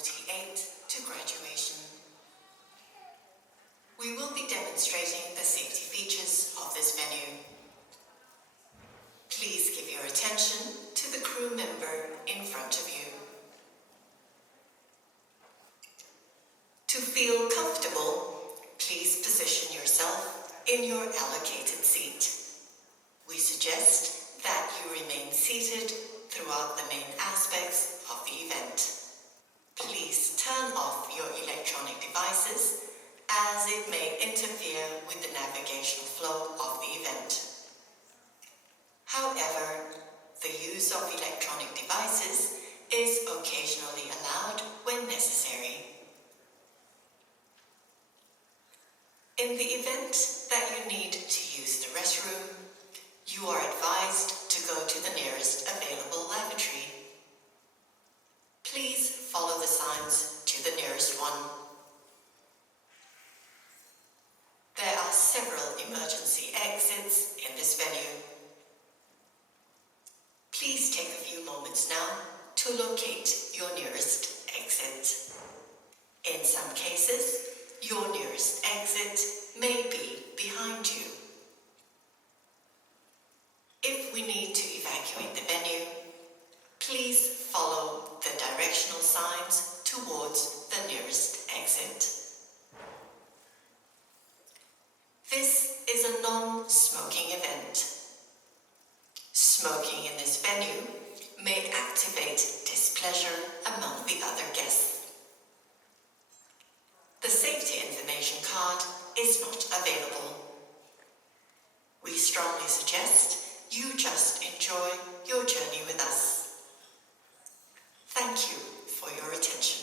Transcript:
48 to graduation. We will be demonstrating the safety features of this venue. Please give your attention to the crew member in front of you. To feel comfortable, please position yourself in your allocated seat. We suggest that you remain seated throughout the main aspects of the event. Please turn off your electronic devices as it may interfere with the navigational flow of the event. However, the use of electronic devices is occasionally allowed when necessary. In the event that you need to use the restroom, you are advised to go to the nearest available lavatory. Please follow the signs to the nearest one. There are several emergency exits in this venue. Please take a few moments now to locate your nearest exit. In some cases, your nearest exit may be behind you. If we need to evacuate the venue, please follow the directional signs towards the nearest exit. This is a non-smoking event. Smoking in this venue may activate displeasure among the other guests. The safety information card is not available. We strongly suggest you just enjoy your journey with us. Thank you for your attention.